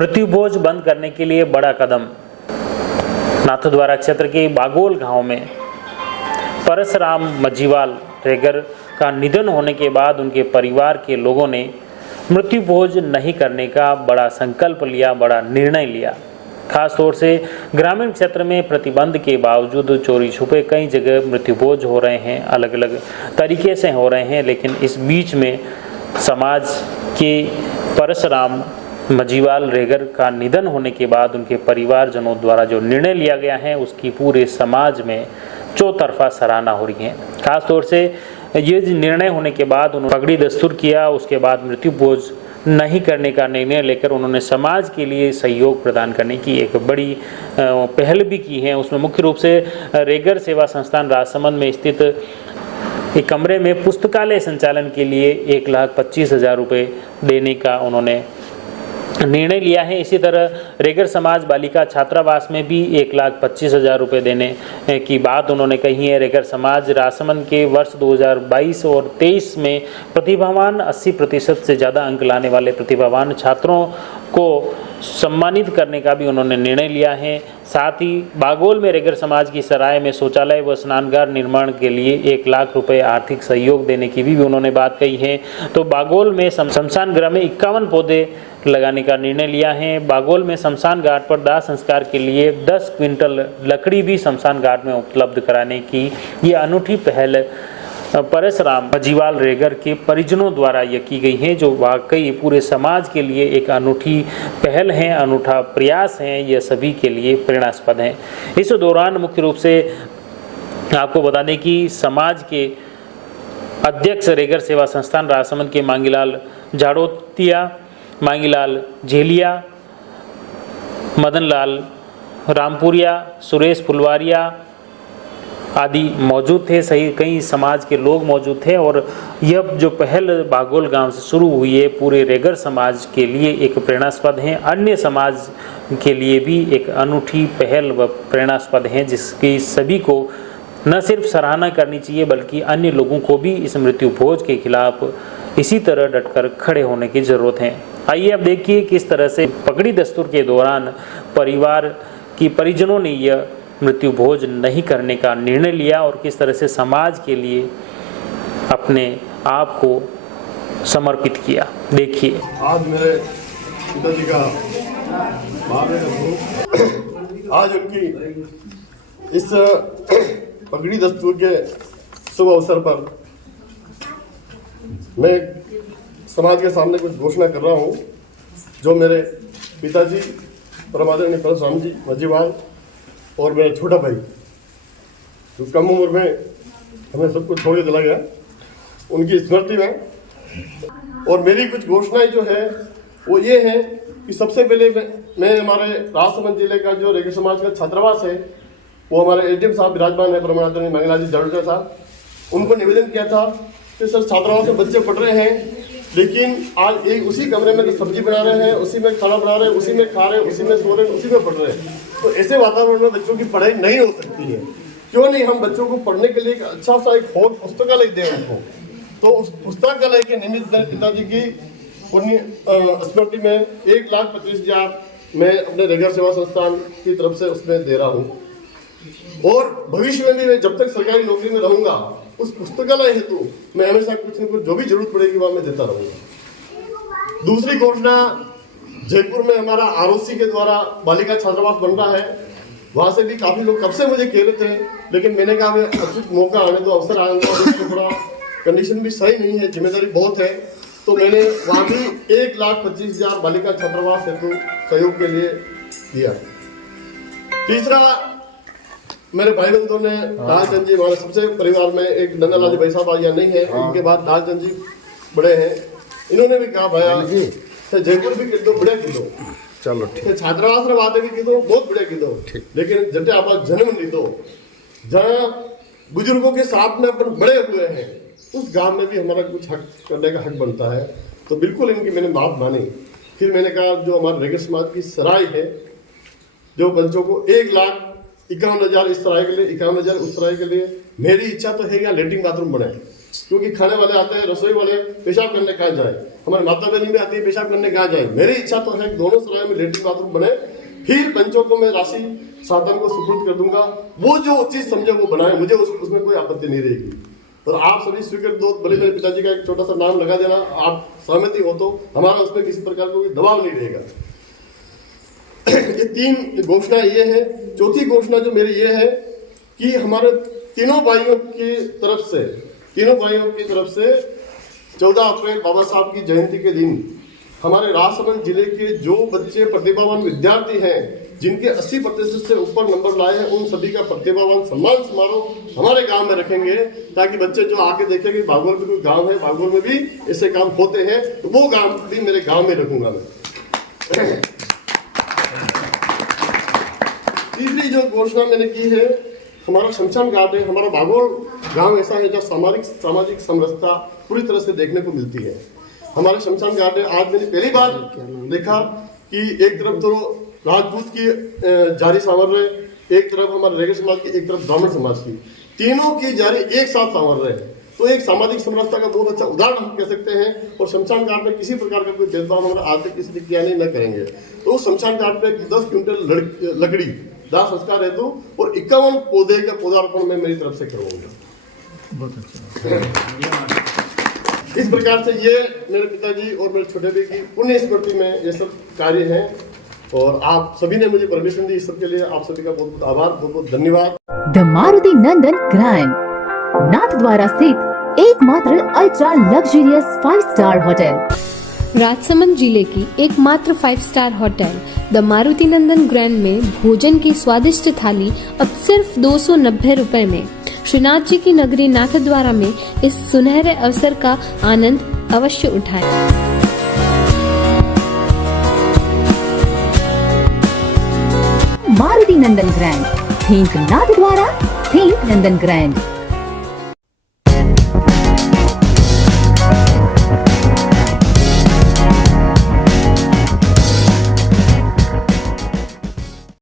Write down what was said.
मृत्यु भोज बंद करने के लिए बड़ा कदम। नाथद्वारा क्षेत्र के बागोल गांव में परसराम मजीवाल रेगर का निधन होने के बाद उनके परिवार के लोगों ने मृत्यु भोज नहीं करने का बड़ा संकल्प लिया, बड़ा निर्णय लिया। खास तौर से ग्रामीण क्षेत्र में प्रतिबंध के बावजूद चोरी छुपे कई जगह मृत्यु भोज हो रहे हैं, अलग अलग तरीके से हो रहे हैं। लेकिन इस बीच में समाज के परसराम मजीवाल रेगर का निधन होने के बाद उनके परिवारजनों द्वारा जो निर्णय लिया गया है उसकी पूरे समाज में चौतरफा सराहना हो रही है। खास तौर से ये निर्णय होने के बाद उन्होंने पगड़ी दस्तूर किया, उसके बाद मृत्यु भोज नहीं करने का निर्णय लेकर उन्होंने समाज के लिए सहयोग प्रदान करने की एक बड़ी पहल भी की है। उसमें मुख्य रूप से रेगर सेवा संस्थान राजसमंद में स्थित एक कमरे में पुस्तकालय संचालन के लिए 1,25,000 रुपये देने का उन्होंने निर्णय लिया है। इसी तरह रेगर समाज बालिका छात्रावास में भी 1,25,000 रुपये देने की बात उन्होंने कही है। रेगर समाज राजसमंद के वर्ष 2022 और 23 में प्रतिभावान 80% से ज़्यादा अंक लाने वाले प्रतिभावान छात्रों को सम्मानित करने का भी उन्होंने निर्णय लिया है। साथ ही बागोल में रेगर समाज की सराय में शौचालय व स्नानघर निर्माण के लिए 1 लाख रुपए आर्थिक सहयोग देने की भी उन्होंने बात कही है। तो बागोल में शमशान गृह में 51 पौधे लगाने का निर्णय लिया है। बागोल में शमशान घाट पर दाह संस्कार के लिए 10 क्विंटल लकड़ी भी शमशान घाट में उपलब्ध कराने की ये अनूठी पहल परसराम मजीवाल रेगर के परिजनों द्वारा यह की गई है, जो वाकई पूरे समाज के लिए एक अनूठी पहल है, अनूठा प्रयास है। यह सभी के लिए प्रेरणास्पद है। इस दौरान मुख्य रूप से आपको बता दें कि समाज के अध्यक्ष रेगर सेवा संस्थान राजसमंद के मांगीलाल जाड़ोतिया, मांगीलाल झेलिया, मदनलाल रामपुरिया, सुरेश फुलवारिया आदि मौजूद थे। सही कई समाज के लोग मौजूद थे और यह जो पहल बागोल गांव से शुरू हुई है पूरे रेगर समाज के लिए एक प्रेरणास्पद है। अन्य समाज के लिए भी एक अनूठी पहल व प्रेरणास्पद है, जिसकी सभी को न सिर्फ सराहना करनी चाहिए बल्कि अन्य लोगों को भी इस मृत्यु भोज के खिलाफ इसी तरह डटकर खड़े होने की जरूरत है। आइए अब देखिए किस तरह से पगड़ी दस्तूर के दौरान परिवार की परिजनों ने यह मृत्यु भोज नहीं करने का निर्णय लिया और किस तरह से समाज के लिए अपने आप को समर्पित किया। देखिए। आज मेरे पिताजी का आज उनकी इस पगड़ी दस्तूर के शुभ अवसर पर मैं समाज के सामने कुछ घोषणा कर रहा हूँ। जो मेरे पिताजी परमादरणीय परसराम जी मजीवाल और मेरा छोटा भाई जो कम उम्र में हमें सब कुछ छोड़ के चला गया, उनकी स्मृति में और मेरी कुछ घोषणाएं जो है वो ये है कि सबसे पहले मैं हमारे राजसमंद जिले का जो रेगर समाज का छात्रावास है वो हमारे एडीएम साहब विराजमान है परमादरणीय मांगीलाल जी जाड़ोतिया साहब, उनको निवेदन किया था कि सर छात्रावास में बच्चे पढ़ रहे हैं लेकिन आज एक उसी कमरे में सब्जी बना रहे हैं, उसी में खाना बना रहे हैं, उसी में खा रहे हैं, उसी में सो रहे हैं, उसी में पढ़ रहे हैं। तो ऐसे वातावरण में बच्चों की पढ़ाई नहीं हो सकती है। क्यों नहीं हम बच्चों को पढ़ने के लिए एक अच्छा सा एक और पुस्तकालय दें उनको। तो उस पुस्तकालय के निमित्त मेरे पिताजी की स्मृति में 1,25,000 मैं अपने रेगर सेवा संस्थान की तरफ से उसमें दे रहा हूँ और भविष्य में भी मैं जब तक सरकारी नौकरी में रहूँगा उस पुस्तकालय हेतु मैं हमेशा कुछ न कुछ जो भी जरूरत पड़ेगी वहाँ मैं देता रहूँगा। दूसरी घोषणा, जयपुर में हमारा आरओसी के द्वारा बालिका छात्रावास बन रहा है। वहाँ से भी काफ़ी लोग कब से मुझे कह रहे थे, लेकिन मैंने कहा मैं उचित मौका आने दो, अवसर आने दो, थोड़ा कंडीशन भी सही नहीं है, जिम्मेदारी बहुत है। तो मैंने वहाँ भी 1,25,000 बालिका छात्रावास हेतु सहयोग के लिए दिया। तीसरा, मेरे भाई बंधुओं ने दालचंद जी, हमारे सबसे परिवार में एक नंदलाल जी भाई साहब आज यहाँ नहीं है, उनके बाद दालचंद जी बड़े हैं, इन्होंने भी कहा भाई जयपुर भी किदो बढ़िया किदो, चलो ठीक, छात्रावास में बातें भी किदो बहुत बढ़िया किदो, लेकिन जब आप जन्म लीधो जहाँ बुजुर्गों के साथ में अपन बड़े हुए हैं उस गांव में भी हमारा कुछ हक करने का हक बनता है। तो बिल्कुल इनकी मैंने बात मानी। फिर मैंने कहा जो हमारे रेगर समाज की सराय है, जो बच्चों को 1,51,000 इस सराय के लिए, 51,000 उस सराय के लिए, मेरी इच्छा तो है यहाँ लेटरिन बाथरूम बने। क्योंकि खाने वाले आते हैं, रसोई वाले पेशाब करने कहाँ जाए, हमारे माता बहनी में आती है पेशाब करने कहाँ जाए। मेरी इच्छा तो है कि दोनों सराय में लेटरिन बाथरूम बने, फिर पंचों को मैं राशि साधन को सुपुर्द कर दूंगा, वो जो चीज समझे वो बनाए, मुझे उसमें कोई आपत्ति नहीं रहेगी। और आप सभी स्वीकृत दो, भले मेरे पिताजी का एक छोटा सा नाम लगा देना, आप सहमति हो तो हमारा उसमें किसी प्रकार का कोई दबाव नहीं रहेगा। ये 3 घोषणा ये है। चौथी घोषणा जो मेरी ये है कि हमारे तीनों भाइयों की तरफ से 14 अप्रैल बाबा साहब की जयंती के दिन हमारे राजसमंद जिले के जो बच्चे प्रतिभावान विद्यार्थी हैं, जिनके 80% से ऊपर नंबर लाए हैं, उन सभी का प्रतिभावान सम्मान समारोह हमारे गांव में रखेंगे, ताकि बच्चे जो आके देखें कि बागोल में कोई गांव है, बागोल में भी ऐसे काम होते हैं, तो वो गांव भी मेरे गांव में रखूंगा मैं। तीसरी जो घोषणा मैंने की है, हमारा शमशान घाट है, हमारा बागोल गांव ऐसा है जहाँ सामाजिक समरसता पूरी तरह से देखने को मिलती है। हमारा शमशान घाट है, आज मैंने पहली बार देखा कि एक तरफ तो राजपूत की जारी सांवर रहे, एक तरफ हमारे रेगड़ समाज की, एक तरफ ब्राह्मण समाज की, तीनों की जारी एक साथ सांवर रहे। तो एक सामाजिक समरसता का बहुत अच्छा उदाहरण हम कह सकते हैं। और शमशान घाट में किसी प्रकार का कोई भेदभाव हमारा आर्थिक किसी क्रिया नहीं न करेंगे। तो शमशान घाट पे 10 क्विंटल लकड़ी दाह संस्कार हेतु और 51 पौधे का पौधारोपण मैं मेरी तरफ से करवाऊंगा। बहुत अच्छा। इस प्रकार से ये मेरे पिताजी और मेरे छोटे भाई की पुण्य स्मृति में ये सब कार्य हैं, और आप सभी ने मुझे परमिशन दी, इस सब के लिए आप सभी का बहुत बहुत आभार, बहुत बहुत धन्यवाद। The Maruti Nandan grand, Nathdwara स्थित एकमात्र ultra luxurious 5 star hotel. Rajsamand जिले की एकमात्र 5 star hotel the Maruti Nandan grand में भोजन की स्वादिष्ट थाली अब सिर्फ 290 रुपए में। श्रीनाथ जी की नगरी नाथद्वारा में इस सुनहरे अवसर का आनंद अवश्य उठाएं। मारुति नंदन ग्रैंड, थिंक नाथद्वारा, थिंक नंदन ग्रैंड।